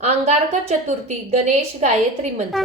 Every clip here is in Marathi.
अंगारक चतुर्थी गणेश गायत्री मंत्र।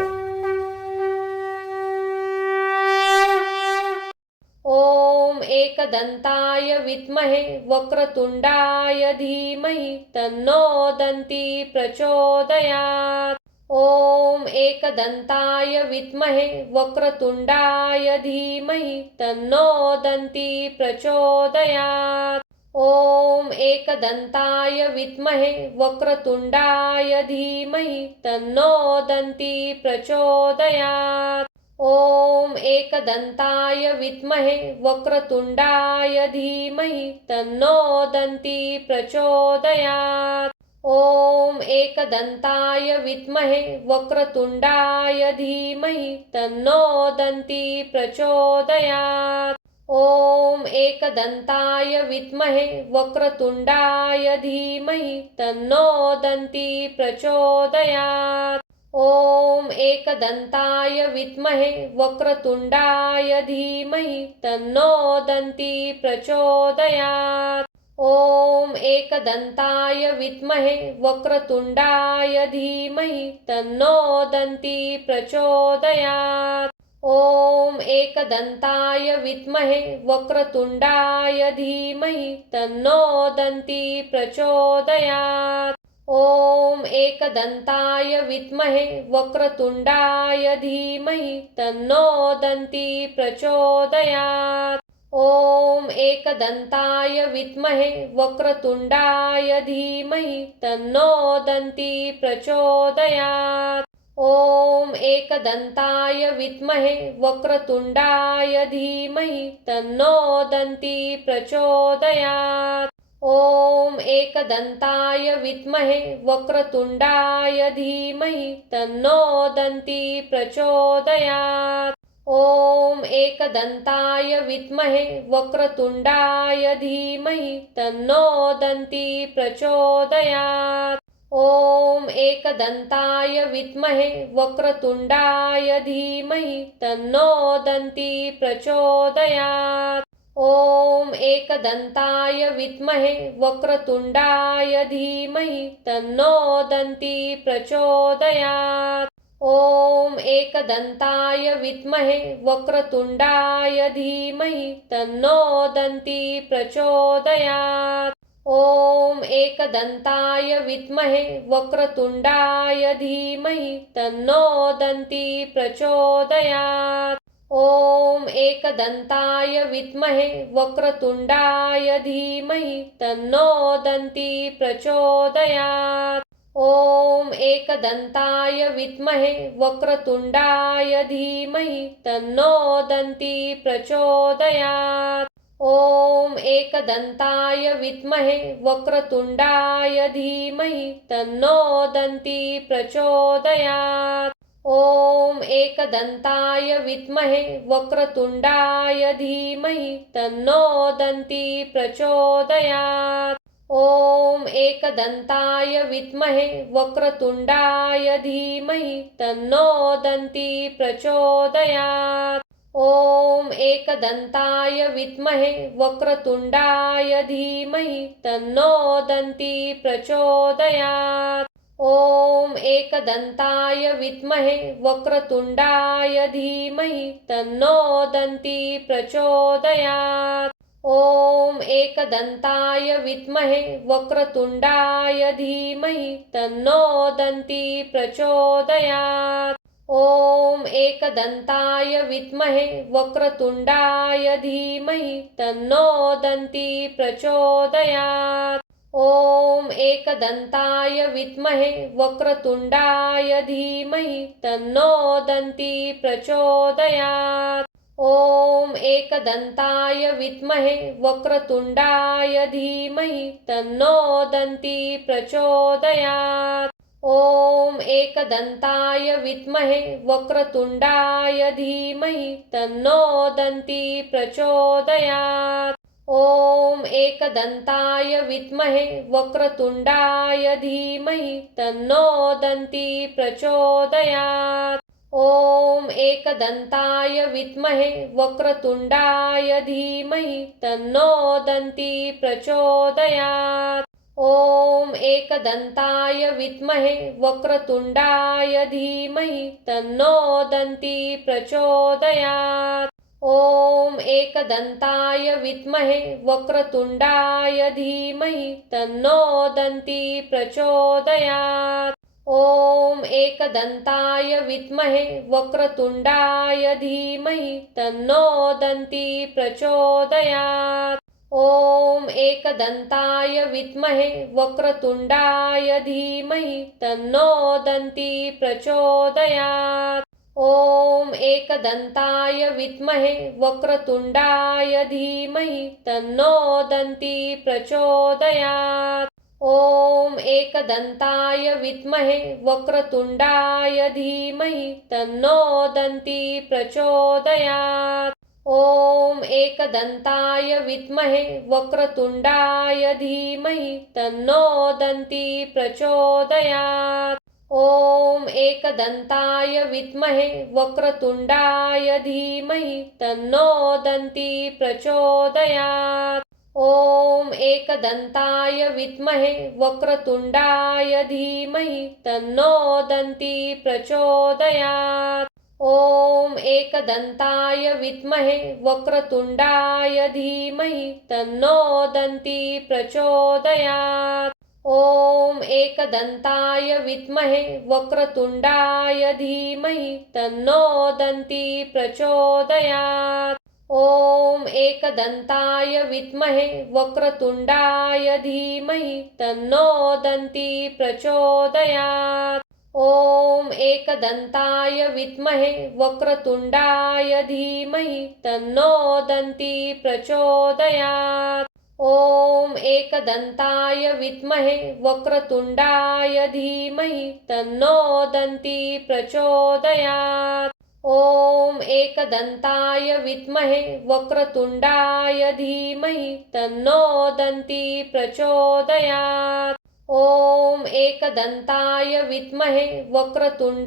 ओम एकदंताय विद्महे वक्रतुंडाय धीमहि तन्नो दन्ती प्रचोदयात्। ओम एकदंताय विद्महे वक्रतुंडाय धीमहि तन्नो दन्ती प्रचोदयात्। ओम एकदंताय विद्महे वक्रतुंडाय धीमहि तन्नो दन्ती प्रचोदयात्। ओम एकदंताय विद्महे वक्रतुंडाय धीमहि तन्नो दन्ती प्रचोदयात्। ओम एकदंताय विद्महे वक्रतुंडाय धीमहि तन्नो दन्ती प्रचोदयात्। ओम एकदंताय विद्महे वक्रतुंडाय धीमहि तन्नो दन्ती प्रचोदयात्। ओम एकदंताय विद्महे वक्रतुंडाय धीमहि तन्नो दन्ती प्रचोदयात्। ओम एकदंताय विद्महे वक्रतुंडाय धीमहि तन्नो दन्ती प्रचोदयात्। ओम एकदंताय विद्महे वक्रतुंडाय धीमहि तन्नो दन्ती प्रचोदयात्। ओम एकदंताय विद्महे वक्रतुंडाय धीमहि तन्नो दन्ती प्रचोदयात्। ओम एकदंताय विद्महे वक्रतुंडाय धीमहि तन्नो दन्ती प्रचोदयात्। ओम एकदंताय विद्महे वक्रतुंडाय धीमहि तन्नो दन्ती प्रचोदयात्। ओम एकदंताय विद्महे वक्रतुंडाय धीमहि तन्नो दन्ती प्रचोदयात्। ओम एकदंताय विद्महे वक्रतुंडाय धीमहि तन्नो दन्ती प्रचोदयात्। ओम एकदंताय विद्महे वक्रतुंडाय धीमहि तन्नो दन्ती प्रचोदयात्। ओम एकदंताय विद्महे वक्रतुंडाय धीमहि तन्नो दन्ती प्रचोदयात्। ओम एकदंताय विद्महे वक्रतुंडाय धीमहि तन्नो दन्ती प्रचोदयात्। ओम एकदंताय विद्महे वक्रतुंडाय धीमहि तन्नो दन्ती प्रचोदयात्। ओम एकदंताय विद्महे वक्रतुंडाय धीमहि तन्नो दन्ती प्रचोदयात्। ओम एकदंताय विद्महे वक्रतुंडाय धीमहि तन्नो दन्ती प्रचोदयात्। ओम एकदंताय विद्महे वक्रतुंडाय धीमहि तन्नो दन्ती प्रचोदयात्। ओम एकदंताय विद्महे वक्रतुंडाय धीमहि तन्नो दन्ती प्रचोदयात्। ओम एकदंताय विद्महे वक्रतुंडाय धीमहि तन्नो दन्ती प्रचोदयात्। ओम एकदंताय विद्महे वक्रतुंडाय धीमहि तन्नो दन्ती प्रचोदयात्। ओम एकदंताय विद्महे वक्रतुंडाय धीमहि तन्नो दन्ती प्रचोदयात्। ओम एकदंताय विद्महे वक्रतुंडाय धीमहि तन्नो दन्ती प्रचोदयात्। ओम एकदंताय विद्महे वक्रतुंडाय धीमहि तन्नो दन्ती प्रचोदयात्। ओम एकदंताय विद्महे वक्रतुंडाय धीमहि तन्नो दन्ती प्रचोदयात्। ओम एकदंताय विद्महे वक्रतुंडाय धीमहि तन्नो दन्ती प्रचोदयात्। ओम एकदंताय विद्महे वक्रतुंडाय धीमहि तन्नो दन्ती प्रचोदयात्। ओम एकदंताय विद्महे वक्रतुंडाय धीमहि तन्नो दन्ती प्रचोदयात्। ओम एकदंताय विद्महे वक्रतुंडाय धीमहि तन्नो दन्ती प्रचोदयात्। ॐ एकदन्ताय विद्महे वक्रतुण्डाय धीमहि तन्नो दन्ती प्रचोदयात्। ॐ एकदन्ताय विद्महे वक्रतुण्डाय धीमहि तन्नो दन्ती प्रचोदयात्। ॐ एकदन्ताय विद्महे वक्रतुण्डाय धीमहि तन्नो दन्ती प्रचोदयात्। ॐ एकदन्ताय विद्महे वक्रतुण्डाय धीमहि तन्नो दन्ती प्रचोदयात्। ॐ एकदन्ताय विद्महे वक्रतुण्डाय धीमहि तन्नो दन्ती प्रचोदयात्। ॐ एकदन्ताय विद्महे वक्रतुण्डाय धीमहि तन्नो दन्ती प्रचोदयात्। ॐ एकदन्ताय विद्महे वक्रतुण्डाय धीमहि तन्नो दन्ती प्रचोदयात्। ॐ एकदन्ताय विद्महे वक्रतुण्डाय धीमहि तन्नो दन्ती प्रचोदयात्। ॐ एकदन्ताय विद्महे वक्रतुण्डाय धीमहि तन्नो दन्ती प्रचोदयात्। ॐ एकदन्ताय विद्महे वक्रतुण्डाय धीमहि तन्नो दन्ती प्रचोदयात्। ॐ एकदन्ताय विद्महे वक्रतुण्डाय धीमहि तन्नो दन्ती प्रचोदयात्। ॐ एकदन्ताय विद्महे वक्रतुण्डाय धीमहि तन्नो दन्ती प्रचोदयात्। ॐ एकदन्ताय विद्महे वक्रतुण्डाय धीमहि तन्नो दन्ती प्रचोदयात्। ॐ एकदन्ताय विद्महे वक्रतुण्डाय धीमहि तन्नो दन्ती प्रचोदयात्। ॐ एकदन्ताय विद्महे वक्रतुण्डाय धीमहि तन्नो दन्ती प्रचोदयात्। ॐ एकदन्ताय विद्महे वक्रतुण्डाय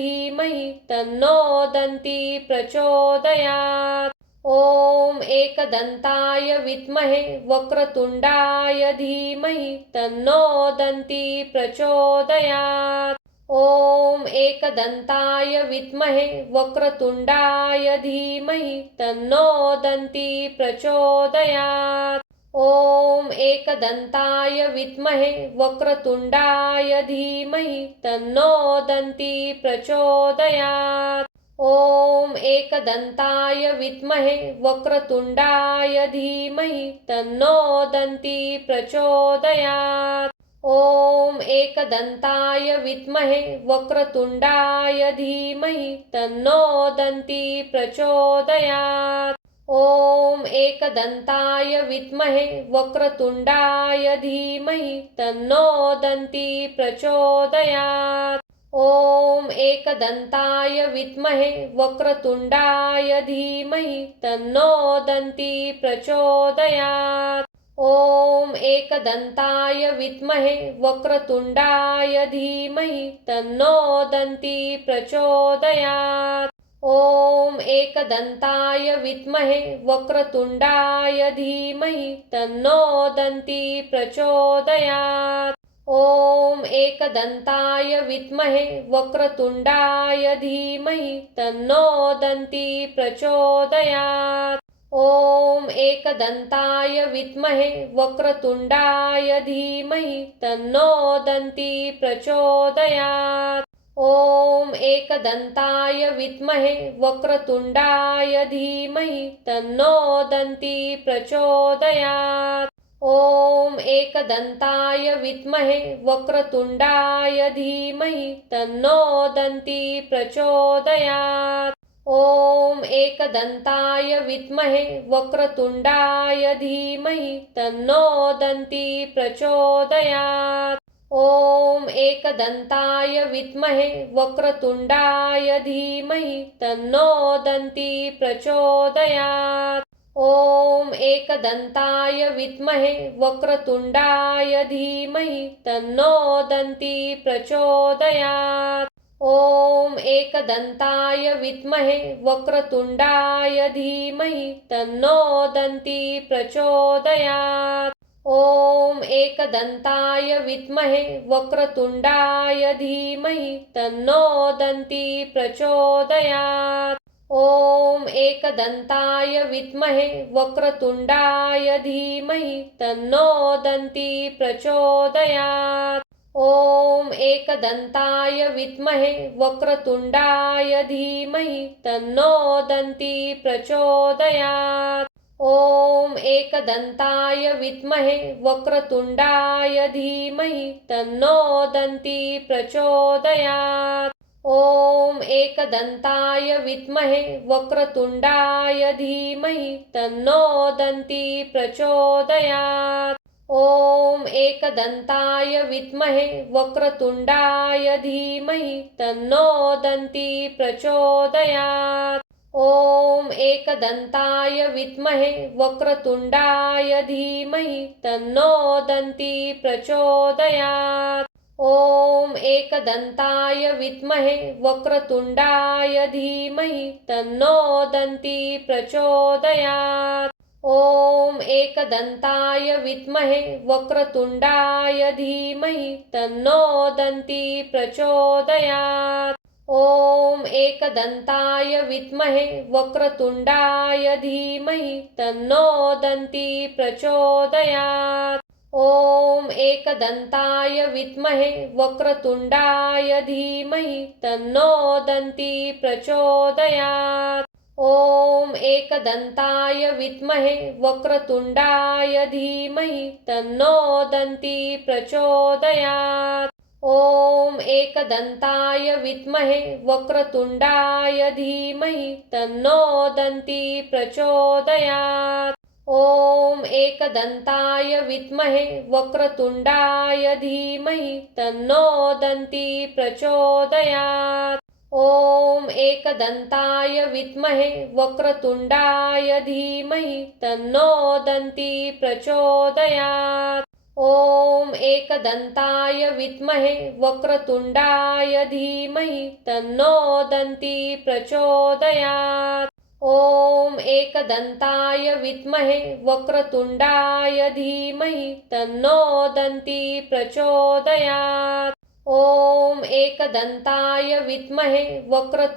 धीमहि तन्नो दन्ती प्रचोदयात्। ॐ एकदन्ताय विद्महे वक्रतुण्डाय धीमहि तन्नो दन्ती प्रचोदयात्। ॐ एकदन्ताय विद्महे वक्रतुण्डाय धीमहि तन्नो दन्ती प्रचोदयात्। ॐ एकदन्ताय विद्महे वक्रतुण्डाय धीमहि तन्नो दन्ती प्रचोदयात्। ॐ एकदन्ताय विद्महे वक्रतुण्डाय धीमहि तन्नो दन्ती प्रचोदयात्। ॐ एकदन्ताय विद्महे वक्रतुण्डाय धीमहि तन्नो दन्ती प्रचोदयात्। ॐ एकदन्ताय विद्महे वक्रतुण्डाय धीमहि तन्नो दन्ती प्रचोदयात्। ॐ एकदन्ताय विद्महे वक्रतुण्डाय धीमहि तन्नो दन्ती प्रचोदयात्। ॐ एकदन्ताय विद्महे वक्रतुण्डाय धीमहि तन्नो दन्ती प्रचोदयात्। ॐ एकदन्ताय विद्महे वक्रतुण्डाय धीमहि तन्नो दन्ती प्रचोदयात्। ॐ एकदन्ताय विद्महे वक्रतुण्डाय धीमहि तन्नो दन्ती प्रचोदयात्। ॐ एकदन्ताय विद्महे वक्रतुण्डाय धीमहि तन्नो दन्ती प्रचोदयात्। ॐ एकदन्ताय विद्महे वक्रतुण्डाय धीमहि तन्नो दन्ती प्रचोदयात्। ॐ एकदन्ताय विद्महे वक्रतुण्डाय धीमहि तन्नो दन्ती प्रचोदयात्। ॐ एकदन्ताय विद्महे वक्रतुण्डाय धीमहि तन्नो दन्ती प्रचोदयात्। ॐ एकदन्ताय विद्महे वक्रतुण्डाय धीमहि तन्नो दन्ती प्रचोदयात्। ॐ एकदन्ताय विद्महे वक्रतुण्डाय धीमहि तन्नो दन्ती प्रचोदयात्। ॐ एकदन्ताय विद्महे वक्रतुण्डाय धीमहि तन्नो दन्ती प्रचोदयात्। ॐ एकदन्ताय विद्महे वक्रतुण्डाय धीमहि तन्नो दन्ती प्रचोदयात्। ॐ एकदन्ताय विद्महे वक्रतुण्डाय धीमहि तन्नो दन्ती प्रचोदयात्। ॐ एकदन्ताय विद्महे वक्रतुण्डाय धीमहि तन्नो दन्ती प्रचोदयात्। ॐ एकदन्ताय विद्महे वक्रतुण्डाय धीमहि तन्नो दन्ती प्रचोदयात्। ॐ एकदन्ताय विद्महे वक्रतुण्डाय धीमहि तन्नो दन्ती प्रचोदयात्। ॐ एकदन्ताय विद्महे वक्रतुण्डाय धीमहि तन्नो दन्ती प्रचोदयात्। ॐ एकदन्ताय विद्महे वक्रतुण्डाय धीमहि तन्नो दन्ती प्रचोदयात्। ॐ एकदन्ताय विद्महे वक्रतुण्डाय धीमहि तन्नो दन्ती प्रचोदयात्। ॐ एकदन्ताय विद्महे वक्रतुण्डाय धीमहि तन्नो दन्ती प्रचोदयात्। ॐ एकदन्ताय विद्महे वक्रतुण्डाय धीमहि तन्नो दन्ती प्रचोदयात्। ॐ एकदन्ताय विद्महे वक्रतुण्डाय धीमहि तन्नो दन्ती प्रचोदयात्। ॐ एकदन्ताय विद्महे वक्रतुण्डाय धीमहि तन्नो दन्ती प्रचोदयात्। ॐ एकदन्ताय विद्महे वक्रतुण्डाय धीमहि तन्नो दन्ती प्रचोदयात्। ॐ एकदन्ताय विद्महे वक्रतुण्डाय धीमहि तन्नो दन्ती प्रचोदयात्। ॐ एकदन्ताय विद्महे वक्रतुण्डाय धीमहि तन्नो दन्ती प्रचोदयात्। ॐ एकदन्ताय विद्महे वक्रतुण्डाय धीमहि तन्नो दन्ती प्रचोदयात्। ॐ एकदन्ताय विद्महे वक्रतुण्डाय धीमहि तन्नो दन्ती प्रचोदयात्। ॐ एकदन्ताय विद्महे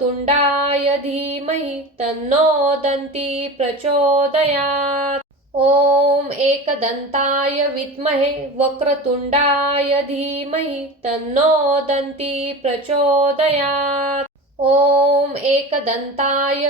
वक्रतुण्डाय धीमहि तन्नो दन्ती प्रचोदयात्। ॐ एकदन्ताय विद्महे वक्रतुण्डाय धीमहि तन्नो दन्ती प्रचोदयात्। ॐ एकदन्ताय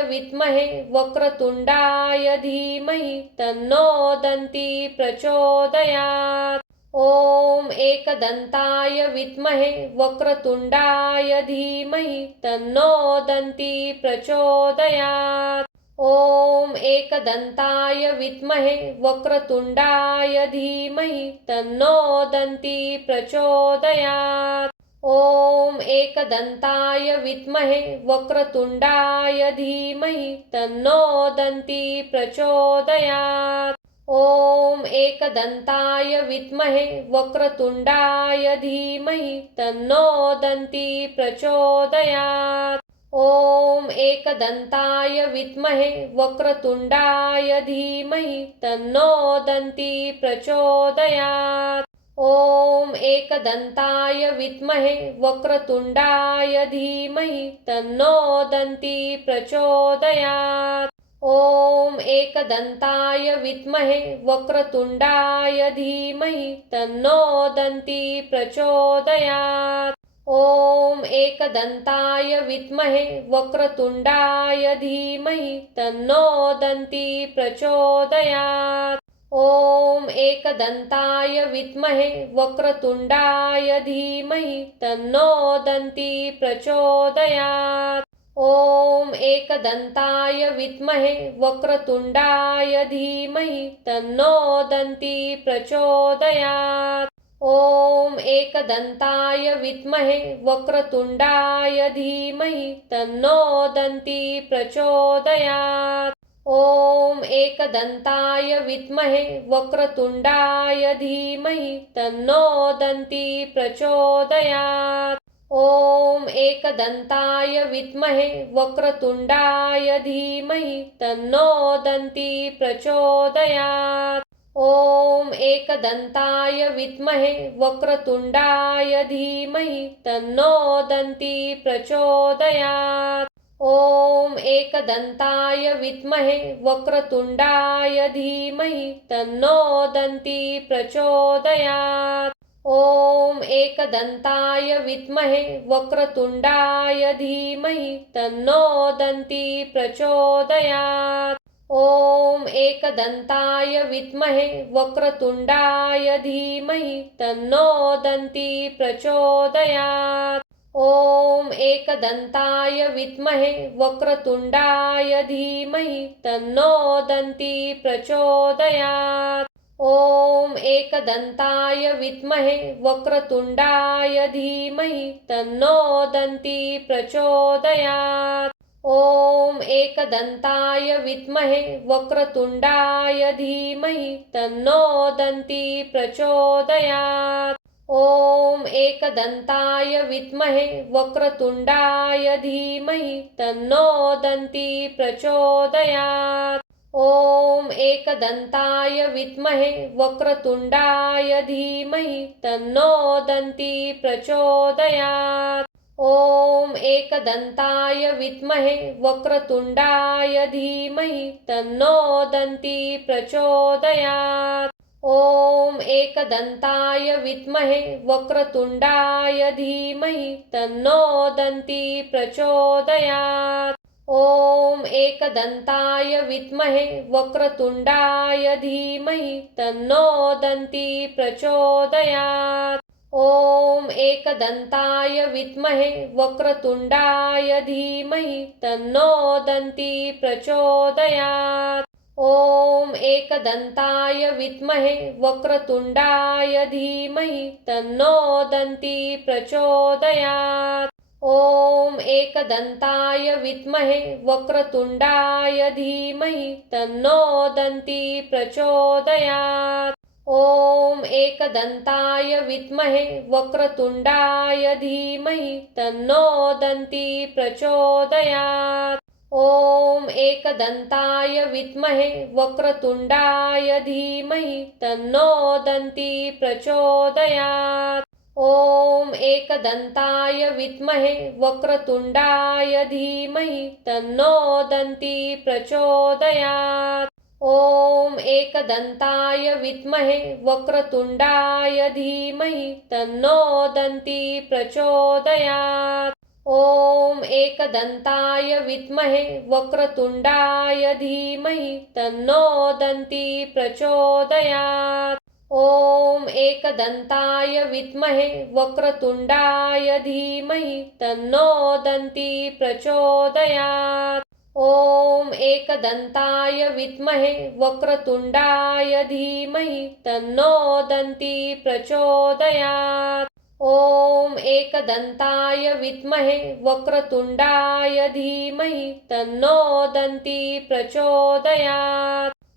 विद्महे वक्रतुण्डाय धीमहि तन्नो दन्ती प्रचोदयात्। ॐ एकदन्ताय विद्महे वक्रतुण्डाय धीमहि तन्नो दन्ती प्रचोदयात्। ॐ एकदन्ताय विद्महे वक्रतुण्डाय धीमहि तन्नो दन्ती प्रचोदयात्। ॐ एकदन्ताय विद्महे वक्रतुण्डाय धीमहि तन्नो दन्ती प्रचोदयात्। ॐ एकदन्ताय विद्महे वक्रतुण्डाय धीमहि तन्नो दन्ती प्रचोदयात्। ॐ एकदन्ताय विद्महे वक्रतुण्डाय धीमहि तन्नो दन्ती प्रचोदयात्। ॐ एकदन्ताय विद्महे वक्रतुण्डाय धीमहि तन्नो दन्ती प्रचोदयात्। ॐ एकदन्ताय विद्महे वक्रतुण्डाय धीमहि तन्नो दन्ती प्रचोदयात्। ॐ एकदन्ताय विद्महे वक्रतुण्डाय धीमहि तन्नो दन्ती प्रचोदयात्। ॐ एकदन्ताय विद्महे वक्रतुण्डाय धीमहि तन्नो दन्ती प्रचोदयात्। ॐ एकदन्ताय विद्महे वक्रतुण्डाय धीमहि तन्नो दन्ती प्रचोदयात्। ॐ एकदन्ताय विद्महे वक्रतुण्डाय धीमहि तन्नो दन्ती प्रचोदयात्। ॐ एकदन्ताय विद्महे वक्रतुण्डाय धीमहि तन्नो दन्ती प्रचोदयात्। ॐ एकदन्ताय विद्महे वक्रतुण्डाय धीमहि तन्नो दन्ती प्रचोदयात्। ॐ एकदन्ताय विद्महे वक्रतुण्डाय धीमहि तन्नो दन्ती प्रचोदयात्। ॐ एकदन्ताय विद्महे वक्रतुण्डाय धीमहि तन्नो दन्ती प्रचोदयात्। ॐ एकदन्ताय विद्महे वक्रतुण्डाय धीमहि तन्नो दन्ती प्रचोदयात्। ॐ एकदन्ताय विद्महे वक्रतुण्डाय धीमहि तन्नो दन्ती प्रचोदयात्। ॐ एकदन्ताय विद्महे वक्रतुण्डाय धीमहि तन्नो दन्ती प्रचोदयात्। ॐ एकदन्ताय विद्महे वक्रतुण्डाय धीमहि तन्नो दन्ती प्रचोदयात्। ॐ एकदन्ताय विद्महे वक्रतुण्डाय धीमहि तन्नो दन्ती प्रचोदयात्। ॐ एकदन्ताय विद्महे वक्रतुण्डाय धीमहि तन्नो दन्ती प्रचोदयात्। ॐ एकदन्ताय विद्महे वक्रतुण्डाय धीमहि तन्नो दन्ती प्रचोदयात्। ॐ एकदन्ताय विद्महे वक्रतुण्डाय धीमहि तन्नो दन्ती प्रचोदयात्। ॐ एकदन्ताय विद्महे वक्रतुण्डाय धीमहि तन्नो दन्ती प्रचोदयात्। ॐ एकदन्ताय विद्महे वक्रतुण्डाय धीमहि तन्नो दन्ती प्रचोदयात्। ॐ एकदन्ताय विद्महे वक्रतुण्डाय धीमहि तन्नो दन्ती प्रचोदयात्। ॐ एकदन्ताय विद्महे वक्रतुण्डाय धीमहि तन्नो दन्ती प्रचोदयात्। ॐ एकदन्ताय विद्महे वक्रतुण्डाय धीमहि तन्नो दन्ती प्रचोदयात्। ॐ एकदन्ताय विद्महे वक्रतुण्डाय धीमहि तन्नो दन्ती प्रचोदयात्। ॐ एकदन्ताय विद्महे वक्रतुण्डाय धीमहि तन्नो दन्ती प्रचोदयात्। ॐ एकदन्ताय विद्महे वक्रतुण्डाय धीमहि तन्नो दन्ती प्रचोदयात्। ॐ एकदन्ताय विद्महे वक्रतुण्डाय धीमहि तन्नो दन्ती प्रचोदयात्। ॐ एकदन्ताय विद्महे वक्रतुण्डाय धीमहि तन्नो दन्ती प्रचोदयात्। ॐ एकदन्ताय विद्महे वक्रतुण्डाय धीमहि तन्नो दन्ती प्रचोदयात्। ॐ एकदन्ताय विद्महे वक्रतुण्डाय धीमहि तन्नो दन्ती प्रचोदयात्। ॐ एकदन्ताय विद्महे वक्रतुण्डाय धीमहि तन्नो दन्ती प्रचोदयात्।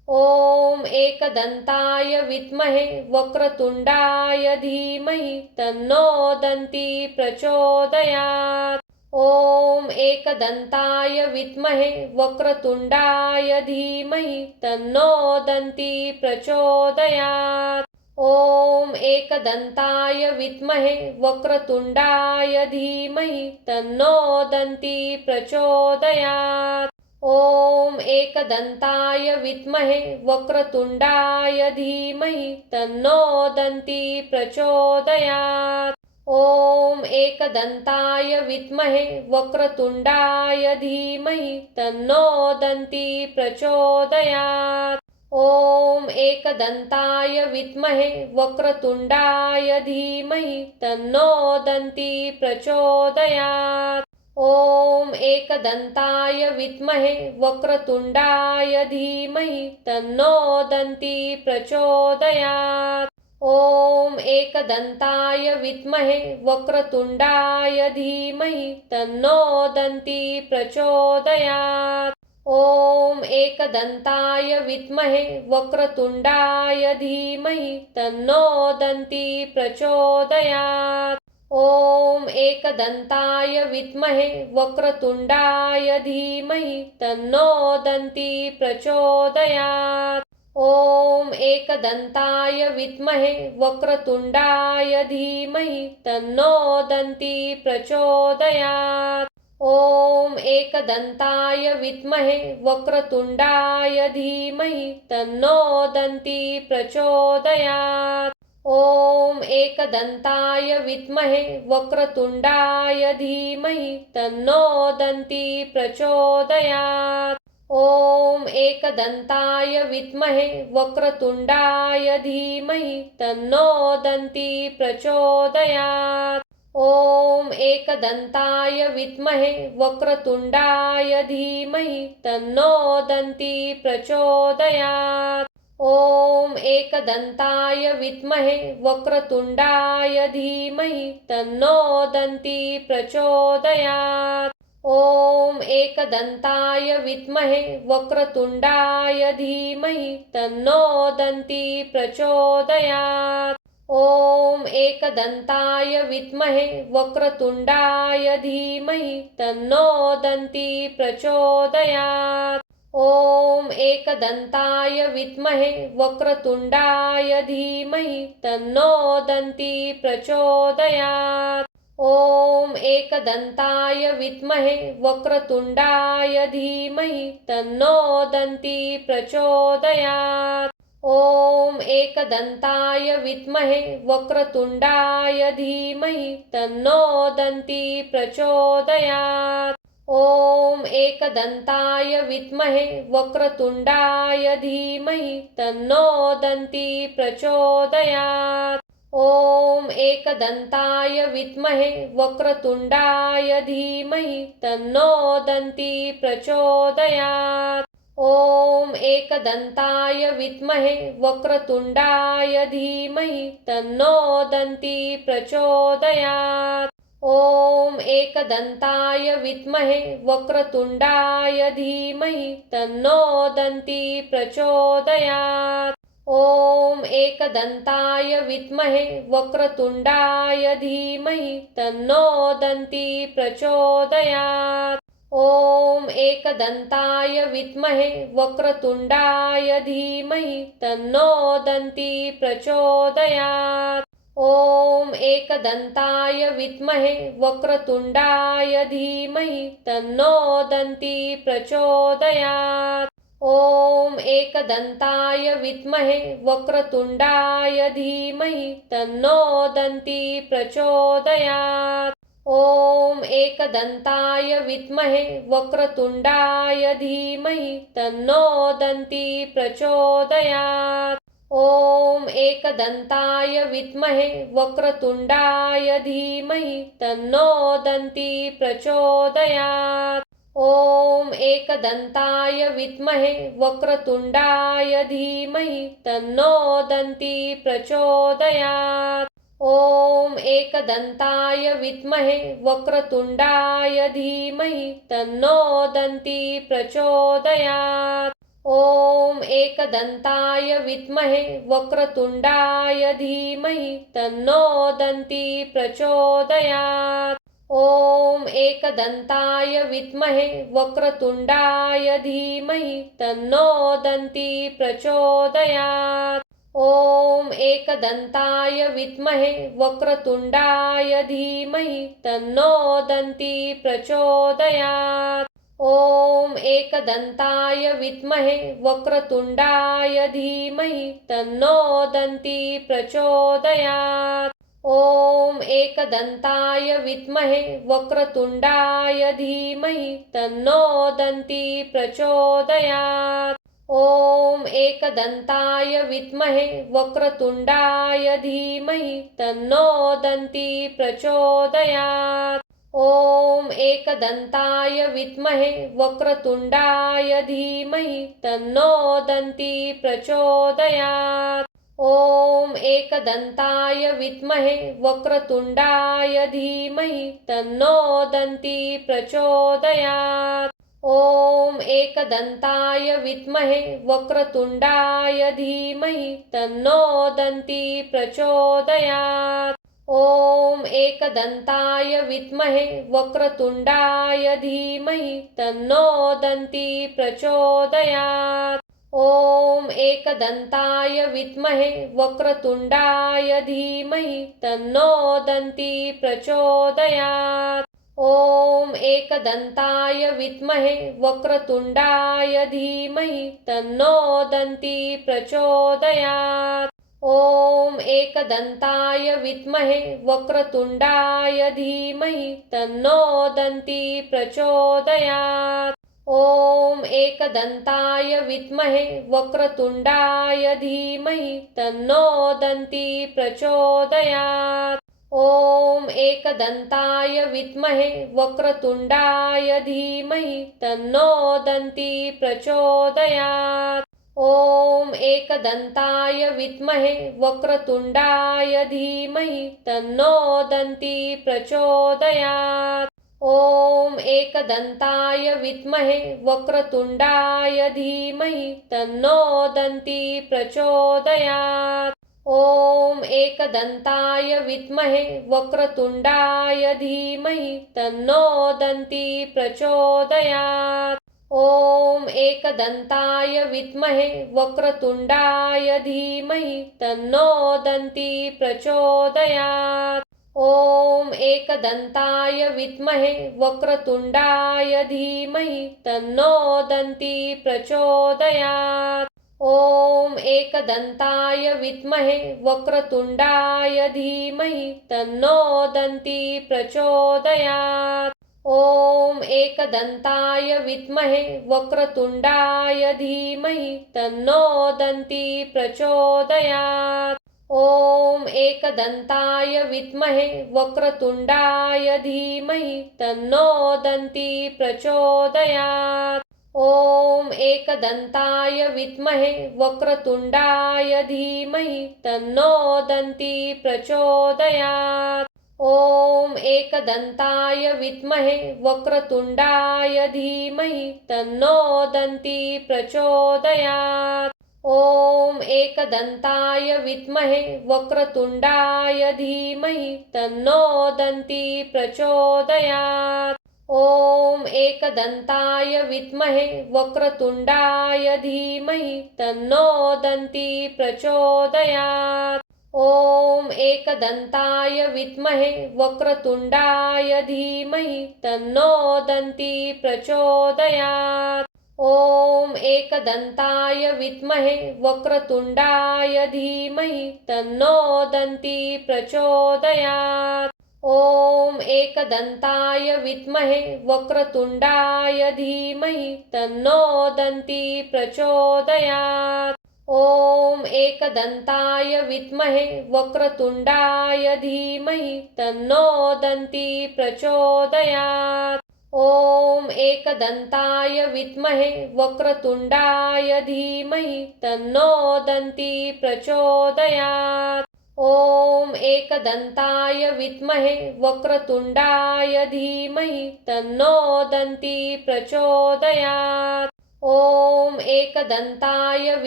ॐ एकदन्ताय विद्महे वक्रतुण्डाय धीमहि तन्नो दन्ती प्रचोदयात्। ॐ एकदन्ताय विद्महे वक्रतुण्डाय धीमहि तन्नो दन्ती प्रचोदयात्। ॐ एकदन्ताय विद्महे वक्रतुण्डाय धीमहि तन्नो दन्ती प्रचोदयात्। ॐ एकदन्ताय विद्महे वक्रतुण्डाय धीमहि तन्नो दन्ती प्रचोदयात्। ॐ एकदन्ताय विद्महे वक्रतुण्डाय धीमहि तन्नो दन्ती प्रचोदयात्। ॐ एकदन्ताय विद्महे वक्रतुण्डाय धीमहि तन्नो दन्ती प्रचोदयात्। ॐ एकदन्ताय विद्महे वक्रतुण्डाय धीमहि तन्नो दन्ती प्रचोदयात्। ॐ एकदन्ताय विद्महे वक्रतुण्डाय धीमहि तन्नो दन्ती प्रचोदयात्। ॐ एकदन्ताय विद्महे वक्रतुण्डाय धीमहि तन्नो दन्ती प्रचोदयात्। ॐ एकदन्ताय विद्महे वक्रतुण्डाय धीमहि तन्नो दन्ती प्रचोदयात्। ॐ एकदन्ताय विद्महे वक्रतुण्डाय धीमहि तन्नो दन्ती प्रचोदयात्। ॐ एकदन्ताय विद्महे वक्रतुण्डाय धीमहि तन्नो दन्ती प्रचोदयात्। ॐ एकदन्ताय विद्महे वक्रतुण्डाय धीमहि तन्नो दन्ती प्रचोदयात्। ॐ एकदन्ताय विद्महे वक्रतुण्डाय धीमहि तन्नो दन्ती प्रचोदयात्। ॐ एकदन्ताय विद्महे वक्रतुण्डाय धीमहि तन्नो दन्ती प्रचोदयात्। ॐ एकदन्ताय विद्महे वक्रतुण्डाय धीमहि तन्नो दन्ती प्रचोदयात्। ॐ एकदन्ताय विद्महे वक्रतुण्डाय धीमहि तन्नो दन्ती प्रचोदयात्। ॐ एकदन्ताय विद्महे वक्रतुण्डाय धीमहि तन्नो दन्ती प्रचोदयात्। ॐ एकदन्ताय विद्महे वक्रतुण्डाय धीमहि तन्नो दन्ती प्रचोदयात्। ॐ एकदन्ताय विद्महे वक्रतुण्डाय धीमहि तन्नो दन्ती प्रचोदयात्। ॐ एकदन्ताय विद्महे वक्रतुण्डाय धीमहि तन्नो दन्ती प्रचोदयात्। ॐ एकदन्ताय विद्महे वक्रतुण्डाय धीमहि तन्नो दन्ती प्रचोदयात्। ॐ एकदन्ताय विद्महे वक्रतुण्डाय धीमहि तन्नो दन्ती प्रचोदयात्। ॐ एकदन्ताय विद्महे वक्रतुण्डाय धीमहि तन्नो दन्ती प्रचोदयात्। ॐ एकदन्ताय विद्महे वक्रतुण्डाय धीमहि तन्नो दन्ती प्रचोदयात्। ॐ एकदन्ताय विद्महे वक्रतुण्डाय धीमहि तन्नो दन्ती प्रचोदयात्। ॐ एकदन्ताय विद्महे वक्रतुण्डाय धीमहि तन्नो दन्ती प्रचोदयात्। ॐ एकदन्ताय विद्महे वक्रतुण्डाय धीमहि तन्नो दन्ती प्रचोदयात्। ॐ एकदन्ताय विद्महे वक्रतुण्डाय धीमहि तन्नो दन्ती प्रचोदयात्। ॐ एकदन्ताय विद्महे वक्रतुण्डाय धीमहि तन्नो दन्ती प्रचोदयात्। ॐ एकदन्ताय विद्महे वक्रतुण्डाय धीमहि तन्नो दन्ती प्रचोदयात्। ॐ एकदन्ताय विद्महे वक्रतुण्डाय धीमहि तन्नो दन्ती प्रचोदयात्। ॐ एकदन्ताय विद्महे वक्रतुण्डाय धीमहि तन्नो दन्ती प्रचोदयात्। ॐ एकदन्ताय विद्महे वक्रतुण्डाय धीमहि तन्नो दन्ती प्रचोदयात्। ॐ एकदन्ताय विद्महे वक्रतुण्डाय धीमहि तन्नो दन्ती प्रचोदयात्। ॐ एकदन्ताय विद्महे वक्रतुण्डाय धीमहि तन्नो दन्ती प्रचोदयात्। ॐ एकदन्ताय विद्महे वक्रतुण्डाय धीमहि तन्नो दन्ती प्रचोदयात्। ॐ एकदन्ताय विद्महे वक्रतुण्डाय धीमहि तन्नो दन्ती प्रचोदयात्। ॐ एकदन्ताय विद्महे वक्रतुण्डाय धीमहि तन्नो दन्ती प्रचोदयात्। ॐ एकदन्ताय विद्महे वक्रतुण्डाय धीमहि तन्नो दन्ती प्रचोदयात्। ॐ एकदन्ताय विद्महे वक्रतुण्डाय धीमहि तन्नो दन्ती प्रचोदयात्। ॐ एकदन्ताय विद्महे वक्रतुण्डाय धीमहि तन्नो दन्ती प्रचोदयात्। ॐ एकदन्ताय विद्महे वक्रतुण्डाय धीमहि तन्नो दन्ती प्रचोदयात्। ॐ एकदन्ताय विद्महे वक्रतुण्डाय धीमहि तन्नो दन्ती प्रचोदयात्। ॐ एकदन्ताय विद्महे वक्रतुण्डाय धीमहि तन्नो दन्ती प्रचोदयात्। ॐ एकदन्ताय विद्महे वक्रतुण्डाय धीमहि तन्नो दन्ती प्रचोदयात्। ॐ एकदन्ताय विद्महे वक्रतुण्डाय धीमहि तन्नो दन्ती प्रचोदयात्। ॐ एकदन्ताय विद्महे वक्रतुण्डाय धीमहि तन्नो दन्ती प्रचोदयात्। ॐ एकदन्ताय विद्महे वक्रतुण्डाय धीमहि तन्नो दन्ती प्रचोदयात्। ॐ एकदन्ताय विद्महे वक्रतुण्डाय धीमहि तन्नो दन्ती प्रचोदयात्। ॐ एकदन्ताय विद्महे वक्रतुण्डाय धीमहि तन्नो दन्ती प्रचोदयात्। ॐ एकदन्ताय विद्महे वक्रतुण्डाय धीमहि तन्नो दन्ती प्रचोदयात्। ॐ एकदन्ताय विद्महे वक्रतुण्डाय धीमहि तन्नो दन्ती प्रचोदयात्। ॐ एकदन्ताय विद्महे वक्रतुण्डाय धीमहि तन्नो दन्ती प्रचोदयात्। ॐ एकदन्ताय विद्महे वक्रतुण्डाय धीमहि तन्नो दन्ती प्रचोदयात्। ॐ एकदन्ताय विद्महे वक्रतुण्डाय धीमहि तन्नो दन्ती प्रचोदयात्। ॐ एकदन्ताय विद्महे वक्रतुण्डाय धीमहि तन्नो दन्ती प्रचोदयात्। ॐ एकदन्ताय विद्महे वक्रतुण्डाय धीमहि तन्नो दन्ती प्रचोदयात्। ॐ एकदन्ताय विद्महे वक्रतुण्डाय धीमहि तन्नो दन्ती प्रचोदयात्। ॐ एकदन्ताय विद्महे वक्रतुण्डाय धीमहि तन्नो दन्ती प्रचोदयात्। ॐ एकदन्ताय विद्महे वक्रतुण्डाय धीमहि तन्नो दन्ती प्रचोदयात्। ॐ एकदन्ताय विद्महे वक्रतुण्डाय धीमहि तन्नो दन्ती प्रचोदयात्। ॐ एकदन्ताय विद्महे वक्रतुण्डाय धीमहि तन्नो दन्ती प्रचोदयात्। ॐ एकदन्ताय विद्महे वक्रतुण्डाय धीमहि तन्नो दन्ती प्रचोदयात्। ॐ एकदन्ताय विद्महे वक्रतुण्डाय धीमहि तन्नो दन्ती प्रचोदयात्। ॐ एकदन्ताय विद्महे वक्रतुण्डाय धीमहि तन्नो दन्ती प्रचोदयात्। ॐ एकदन्ताय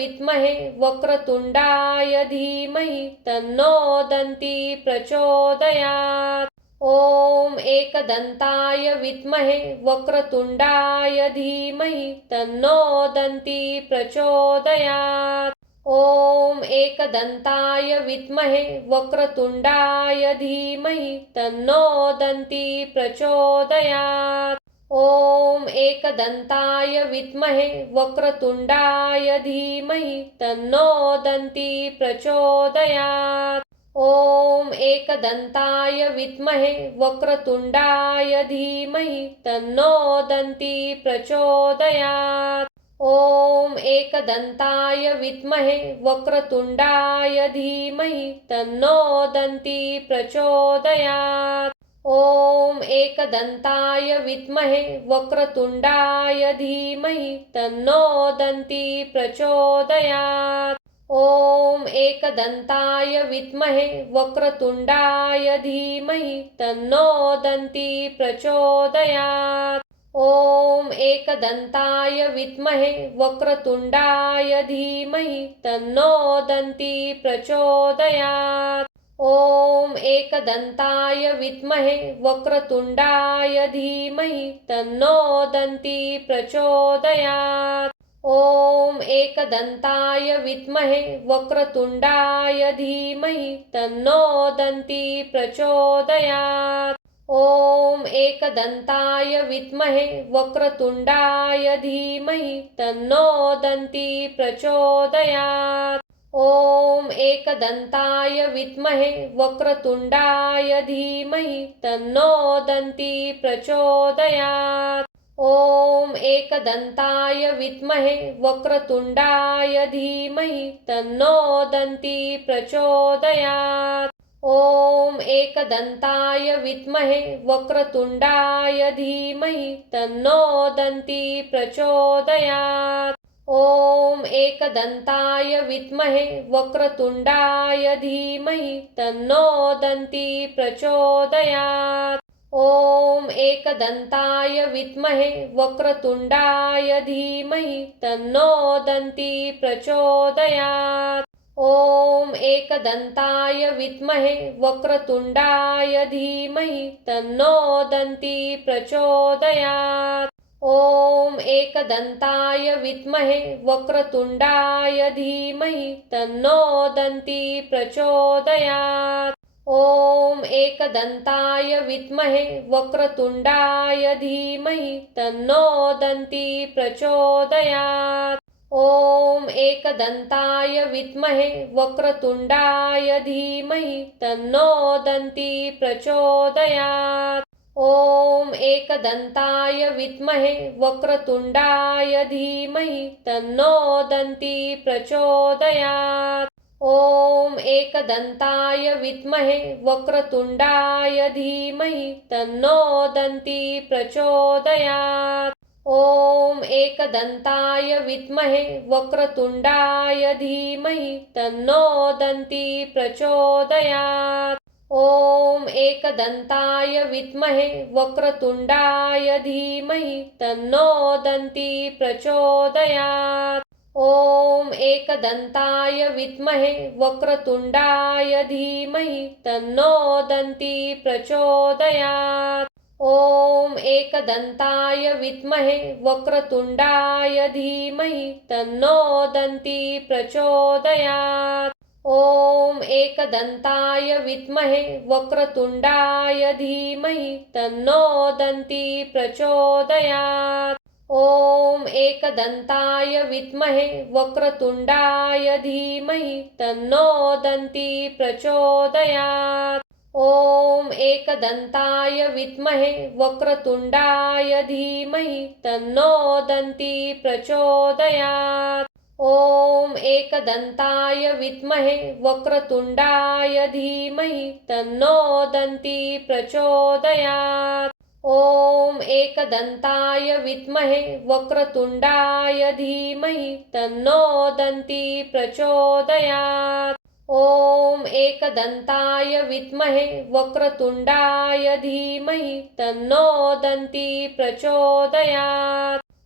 विद्महे वक्रतुण्डाय धीमहि तन्नो दन्ती प्रचोदयात्। ॐ एकदन्ताय विद्महे वक्रतुण्डाय धीमहि तन्नो दन्ती प्रचोदयात्। ॐ एकदन्ताय विद्महे वक्रतुण्डाय धीमहि तन्नो दन्ती प्रचोदयात्। ॐ एकदन्ताय विद्महे वक्रतुण्डाय धीमहि तन्नो दन्ती प्रचोदयात्। ॐ एकदन्ताय विद्महे वक्रतुण्डाय धीमहि तन्नो दन्ती प्रचोदयात्। ॐ एकदन्ताय विद्महे वक्रतुण्डाय धीमहि तन्नो दन्ती प्रचोदयात्। ॐ एकदन्ताय विद्महे वक्रतुण्डाय धीमहि तन्नो दन्ती प्रचोदयात्। ॐ एकदन्ताय विद्महे वक्रतुण्डाय धीमहि तन्नो दन्ती प्रचोदयात्। ॐ एकदन्ताय विद्महे वक्रतुण्डाय धीमहि तन्नो दन्ती प्रचोदयात्। ॐ एकदन्ताय विद्महे वक्रतुण्डाय धीमहि तन्नो दन्ती प्रचोदयात्। ॐ एकदन्ताय विद्महे वक्रतुण्डाय धीमहि तन्नो दन्ती प्रचोदयात्। ॐ एकदन्ताय विद्महे वक्रतुण्डाय धीमहि तन्नो दन्ती प्रचोदयात्। ॐ एकदन्ताय विद्महे वक्रतुण्डाय धीमहि तन्नो दन्ती प्रचोदयात्। ॐ एकदन्ताय विद्महे वक्रतुण्डाय धीमहि तन्नो दन्ती प्रचोदयात्। ॐ एकदन्ताय विद्महे वक्रतुण्डाय धीमहि तन्नो दन्ती प्रचोदयात्। ॐ एकदन्ताय विद्महे वक्रतुण्डाय धीमहि तन्नो दन्ती प्रचोदयात्। ॐ एकदन्ताय विद्महे वक्रतुण्डाय धीमहि तन्नो दन्ती प्रचोदयात्। ॐ एकदन्ताय विद्महे वक्रतुण्डाय धीमहि तन्नो दन्ती प्रचोदयात्। ॐ एकदन्ताय विद्महे वक्रतुण्डाय धीमहि तन्नो दन्ती प्रचोदयात्। ॐ एकदन्ताय विद्महे वक्रतुण्डाय धीमहि तन्नो दन्ती प्रचोदयात्। ॐ एकदन्ताय विद्महे वक्रतुण्डाय धीमहि तन्नो दन्ती प्रचोदयात्। ॐ एकदन्ताय विद्महे वक्रतुण्डाय धीमहि तन्नो दन्ती प्रचोदयात्। ॐ एकदन्ताय विद्महे वक्रतुण्डाय धीमहि तन्नो दन्ती प्रचोदयात्। ॐ एकदन्ताय विद्महे वक्रतुण्डाय धीमहि तन्नो दन्ती प्रचोदयात्। ॐ एकदन्ताय विद्महे वक्रतुण्डाय धीमहि तन्नो दन्ती प्रचोदयात्। ॐ एकदन्ताय विद्महे वक्रतुण्डाय धीमहि तन्नो दन्ती प्रचोदयात्। ॐ एकदन्ताय विद्महे वक्रतुण्डाय धीमहि तन्नो दन्ती प्रचोदयात्। ॐ एकदन्ताय विद्महे वक्रतुण्डाय धीमहि तन्नो दन्ती प्रचोदयात्। ॐ एकदन्ताय विद्महे वक्रतुण्डाय धीमहि तन्नो दन्ती प्रचोदयात्। ॐ एकदन्ताय विद्महे वक्रतुण्डाय धीमहि तन्नो दन्ती प्रचोदयात्। ॐ एकदन्ताय विद्महे वक्रतुण्डाय धीमहि तन्नो दन्ती प्रचोदयात्। ॐ एकदन्ताय विद्महे वक्रतुण्डाय धीमहि तन्नो दन्ती प्रचोदयात्। ॐ एकदन्ताय विद्महे वक्रतुण्डाय धीमहि तन्नो दन्ती प्रचोदयात्।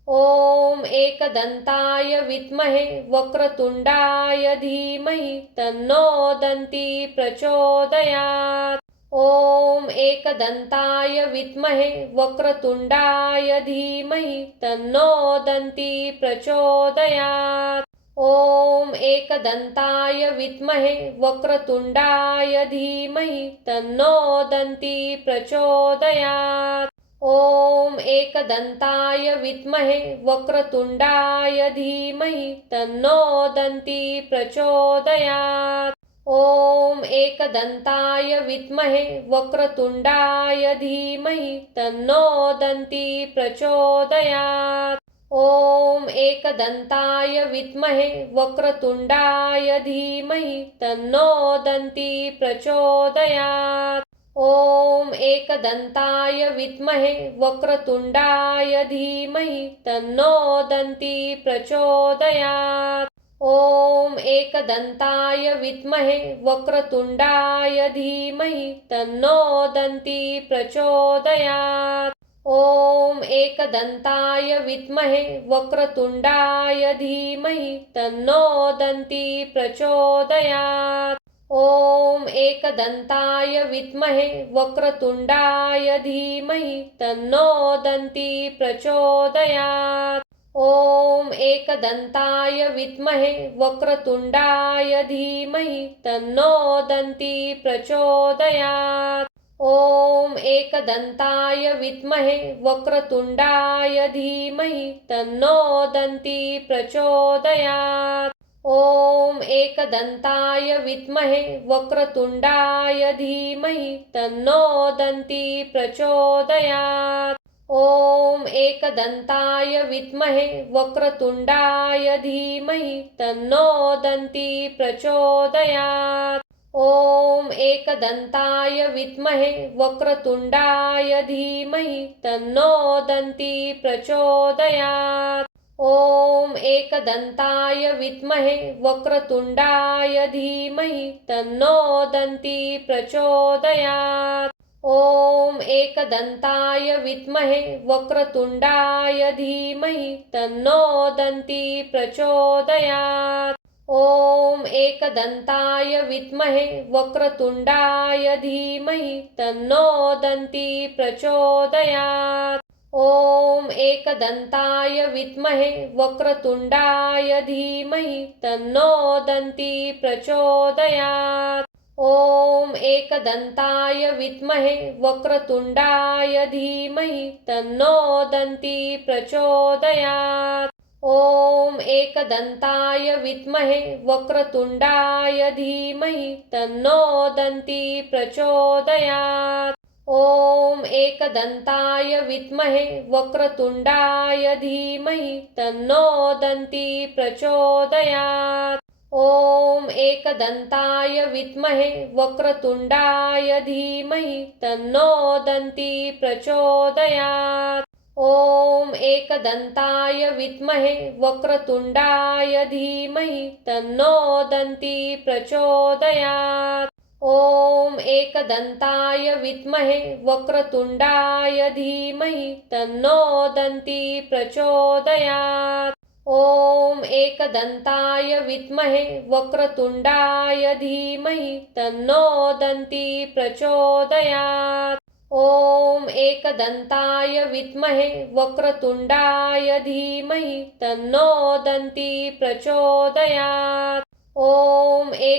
ॐ एकदन्ताय विद्महे वक्रतुण्डाय धीमहि तन्नो दन्ती प्रचोदयात्। ॐ एकदन्ताय विद्महे वक्रतुण्डाय धीमहि तन्नो दन्ती प्रचोदयात्। ॐ एकदन्ताय विद्महे वक्रतुण्डाय धीमहि तन्नो दन्ती प्रचोदयात्। ॐ एकदन्ताय विद्महे वक्रतुण्डाय धीमहि तन्नो दन्ती प्रचोदयात्। ॐ एकदन्ताय विद्महे वक्रतुण्डाय धीमहि तन्नो दन्ती प्रचोदयात्। ॐ एकदन्ताय विद्महे वक्रतुण्डाय धीमहि तन्नो दन्ती प्रचोदयात्। ॐ एकदन्ताय विद्महे वक्रतुण्डाय धीमहि तन्नो दन्ती प्रचोदयात्। ॐ एकदन्ताय विद्महे वक्रतुण्डाय धीमहि तन्नो दन्ती प्रचोदयात्। ॐ एकदन्ताय विद्महे वक्रतुण्डाय धीमहि तन्नो दन्ती प्रचोदयात्। ॐ एकदन्ताय विद्महे वक्रतुण्डाय धीमहि तन्नो दन्ती प्रचोदयात्। ॐ एकदन्ताय विद्महे वक्रतुण्डाय धीमहि तन्नो दन्ती प्रचोदयात्। ॐ एकदन्ताय विद्महे वक्रतुण्डाय धीमहि तन्नो दन्ती प्रचोदयात्। ॐ एकदन्ताय विद्महे वक्रतुण्डाय धीमहि तन्नो दन्ती प्रचोदयात्। ॐ एकदन्ताय विद्महे वक्रतुण्डाय धीमहि तन्नो दन्ती प्रचोदयात्। ॐ एकदन्ताय विद्महे वक्रतुण्डाय धीमहि तन्नो दन्ती प्रचोदयात्। ॐ एकदन्ताय विद्महे वक्रतुण्डाय धीमहि तन्नो दन्ती प्रचोदयात्। ॐ एकदन्ताय विद्महे वक्रतुण्डाय धीमहि तन्नो दन्ती प्रचोदयात्। ॐ एकदन्ताय विद्महे वक्रतुण्डाय धीमहि तन्नो दन्ती प्रचोदयात्। ॐ एकदन्ताय विद्महे वक्रतुण्डाय धीमहि तन्नो दन्ती प्रचोदयात्। ॐ एकदन्ताय विद्महे वक्रतुण्डाय धीमहि तन्नो दन्ती प्रचोदयात्। ॐ एकदन्ताय विद्महे वक्रतुण्डाय धीमहि तन्नो दन्ती प्रचोदयात्। ॐ एकदन्ताय विद्महे वक्रतुण्डाय धीमहि तन्नो दन्ती प्रचोदयात्। ॐ एकदन्ताय विद्महे वक्रतुण्डाय धीमहि तन्नो दन्ती प्रचोदयात्। ॐ एकदन्ताय विद्महे वक्रतुण्डाय धीमहि तन्नो दन्ती प्रचोदयात्। ॐ एकदन्ताय विद्महे वक्रतुण्डाय धीमहि तन्नो दन्ती प्रचोदयात्। ॐ एकदन्ताय विद्महे वक्रतुण्डाय धीमहि तन्नो दन्ती प्रचोदयात्। ॐ एकदन्ताय विद्महे वक्रतुण्डाय धीमहि तन्नो दन्ती प्रचोदयात्। ॐ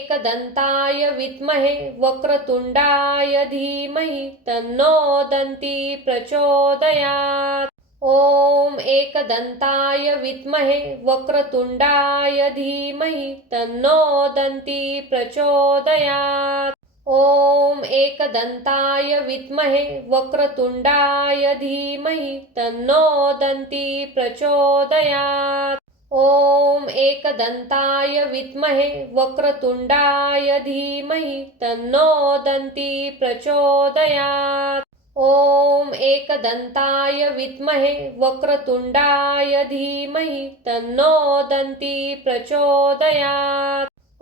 एकदन्ताय विद्महे वक्रतुण्डाय धीमहि तन्नो दन्ती प्रचोदयात्। ॐ एकदन्ताय विद्महे वक्रतुण्डाय धीमहि तन्नो दन्ती प्रचोदयात्। ॐ एकदन्ताय विद्महे वक्रतुण्डाय धीमहि तन्नो दन्ती प्रचोदयात्। ॐ एकदन्ताय विद्महे वक्रतुण्डाय धीमहि तन्नो दन्ती प्रचोदयात्। ॐ एकदन्ताय विद्महे वक्रतुण्डाय धीमहि तन्नो दन्ती प्रचोदयात्।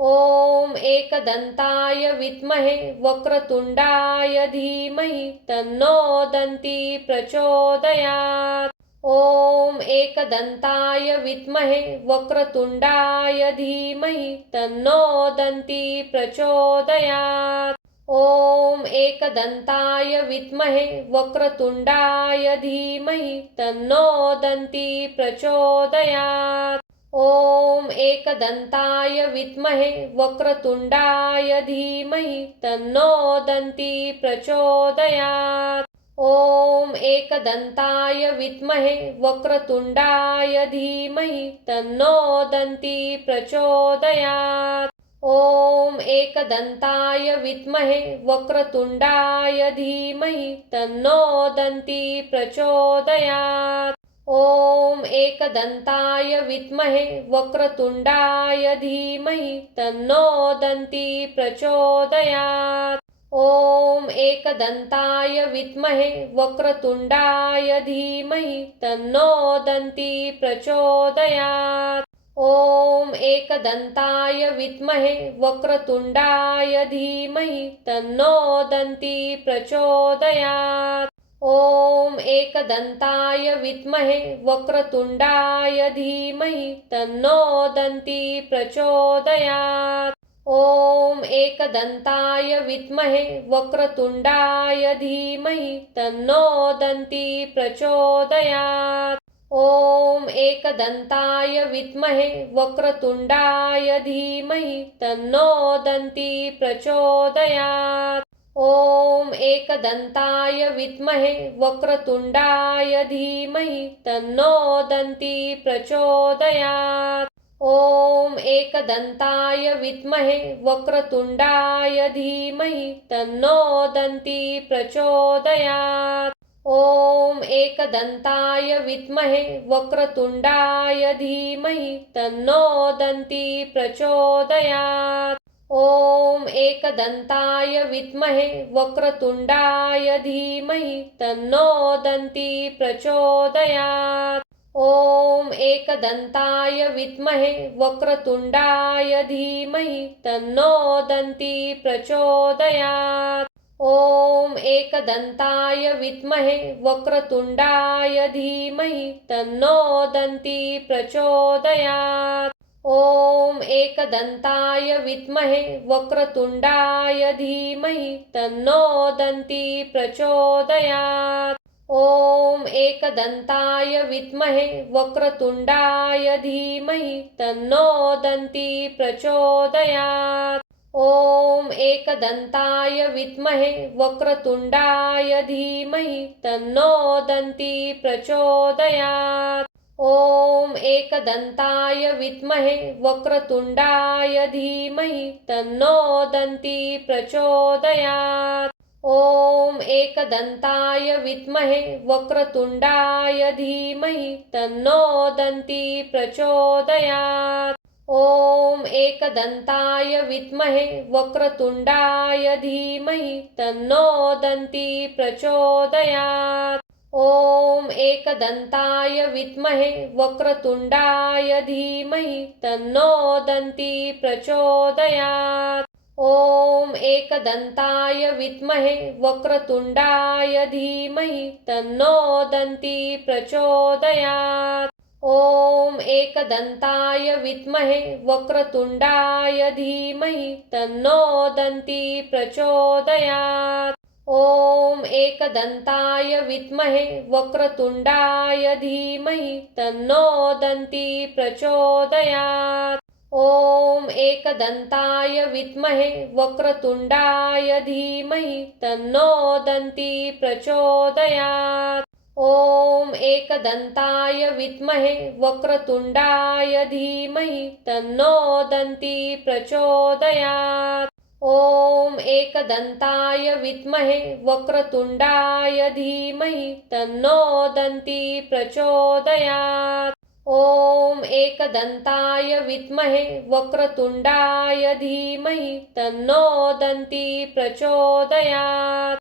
ॐ एकदन्ताय विद्महे वक्रतुण्डाय धीमहि तन्नो दन्ती प्रचोदयात्। ॐ एकदन्ताय विद्महे वक्रतुण्डाय धीमहि तन्नो दन्ती प्रचोदयात्। ॐ एकदन्ताय विद्महे वक्रतुण्डाय धीमहि तन्नो दन्ती प्रचोदयात्। ॐ एकदन्ताय विद्महे वक्रतुण्डाय धीमहि तन्नो दन्ती प्रचोदयात्। ॐ एकदन्ताय विद्महे वक्रतुण्डाय धीमहि तन्नो दन्ती प्रचोदयात्। ॐ एकदन्ताय विद्महे वक्रतुण्डाय धीमहि तन्नो दन्ती प्रचोदयात्। ॐ एकदन्ताय विद्महे वक्रतुण्डाय धीमहि तन्नो दन्ती प्रचोदयात्। ॐ एकदन्ताय विद्महे वक्रतुण्डाय धीमहि तन्नो दन्ती प्रचोदयात्। ॐ एकदन्ताय विद्महे वक्रतुण्डाय धीमहि तन्नो दन्ती प्रचोदयात्। ॐ एकदन्ताय विद्महे वक्रतुण्डाय धीमहि तन्नो दन्ती प्रचोदयात्। ॐ एकदन्ताय विद्महे वक्रतुण्डाय धीमहि तन्नो दन्ती प्रचोदयात्। ॐ एकदन्ताय विद्महे वक्रतुण्डाय धीमहि तन्नो दन्ती प्रचोदयात्। ॐ एकदन्ताय विद्महे वक्रतुण्डाय धीमहि तन्नो दन्ती प्रचोदयात्। ॐ एकदन्ताय विद्महे वक्रतुण्डाय धीमहि तन्नो दन्ती प्रचोदयात्। ॐ एकदन्ताय विद्महे वक्रतुण्डाय धीमहि तन्नो दन्ती प्रचोदयात्। ॐ एकदन्ताय विद्महे वक्रतुण्डाय धीमहि तन्नो दन्ती प्रचोदयात्। ॐ एकदन्ताय विद्महे वक्रतुण्डाय धीमहि तन्नो दन्ती प्रचोदयात्। ॐ एकदन्ताय विद्महे वक्रतुण्डाय धीमहि तन्नो दन्ती प्रचोदयात्। ॐ एकदन्ताय विद्महे वक्रतुण्डाय धीमहि तन्नो दन्ती प्रचोदयात्। ॐ एकदन्ताय विद्महे वक्रतुण्डाय धीमहि तन्नो दन्ती प्रचोदयात्। ॐ एकदन्ताय विद्महे वक्रतुण्डाय धीमहि तन्नो दन्ती प्रचोदयात्। ॐ एकदन्ताय विद्महे वक्रतुण्डाय धीमहि तन्नो दन्ती प्रचोदयात्। ॐ एकदन्ताय विद्महे वक्रतुण्डाय धीमहि तन्नो दन्ती प्रचोदयात्। ॐ एकदन्ताय विद्महे वक्रतुण्डाय धीमहि तन्नो दन्ती प्रचोदयात्। ॐ एकदन्ताय विद्महे वक्रतुण्डाय धीमहि तन्नो दन्ती प्रचोदयात्। ॐ एकदन्ताय विद्महे वक्रतुण्डाय धीमहि तन्नो दन्ती प्रचोदयात्। ॐ एकदन्ताय विद्महे वक्रतुण्डाय धीमहि तन्नो दन्ती प्रचोदयात्। ॐ एकदन्ताय विद्महे वक्रतुण्डाय धीमहि तन्नो दन्ती प्रचोदयात्। ॐ एकदन्ताय विद्महे वक्रतुण्डाय धीमहि तन्नो दन्ती प्रचोदयात्। ॐ एकदन्ताय विद्महे वक्रतुण्डाय धीमहि तन्नो दन्ती प्रचोदयात्। ॐ एकदन्ताय विद्महे वक्रतुण्डाय धीमहि तन्नो दन्ती प्रचोदयात्। ॐ एकदन्ताय विद्महे वक्रतुण्डाय धीमहि तन्नो दन्ती प्रचोदयात्।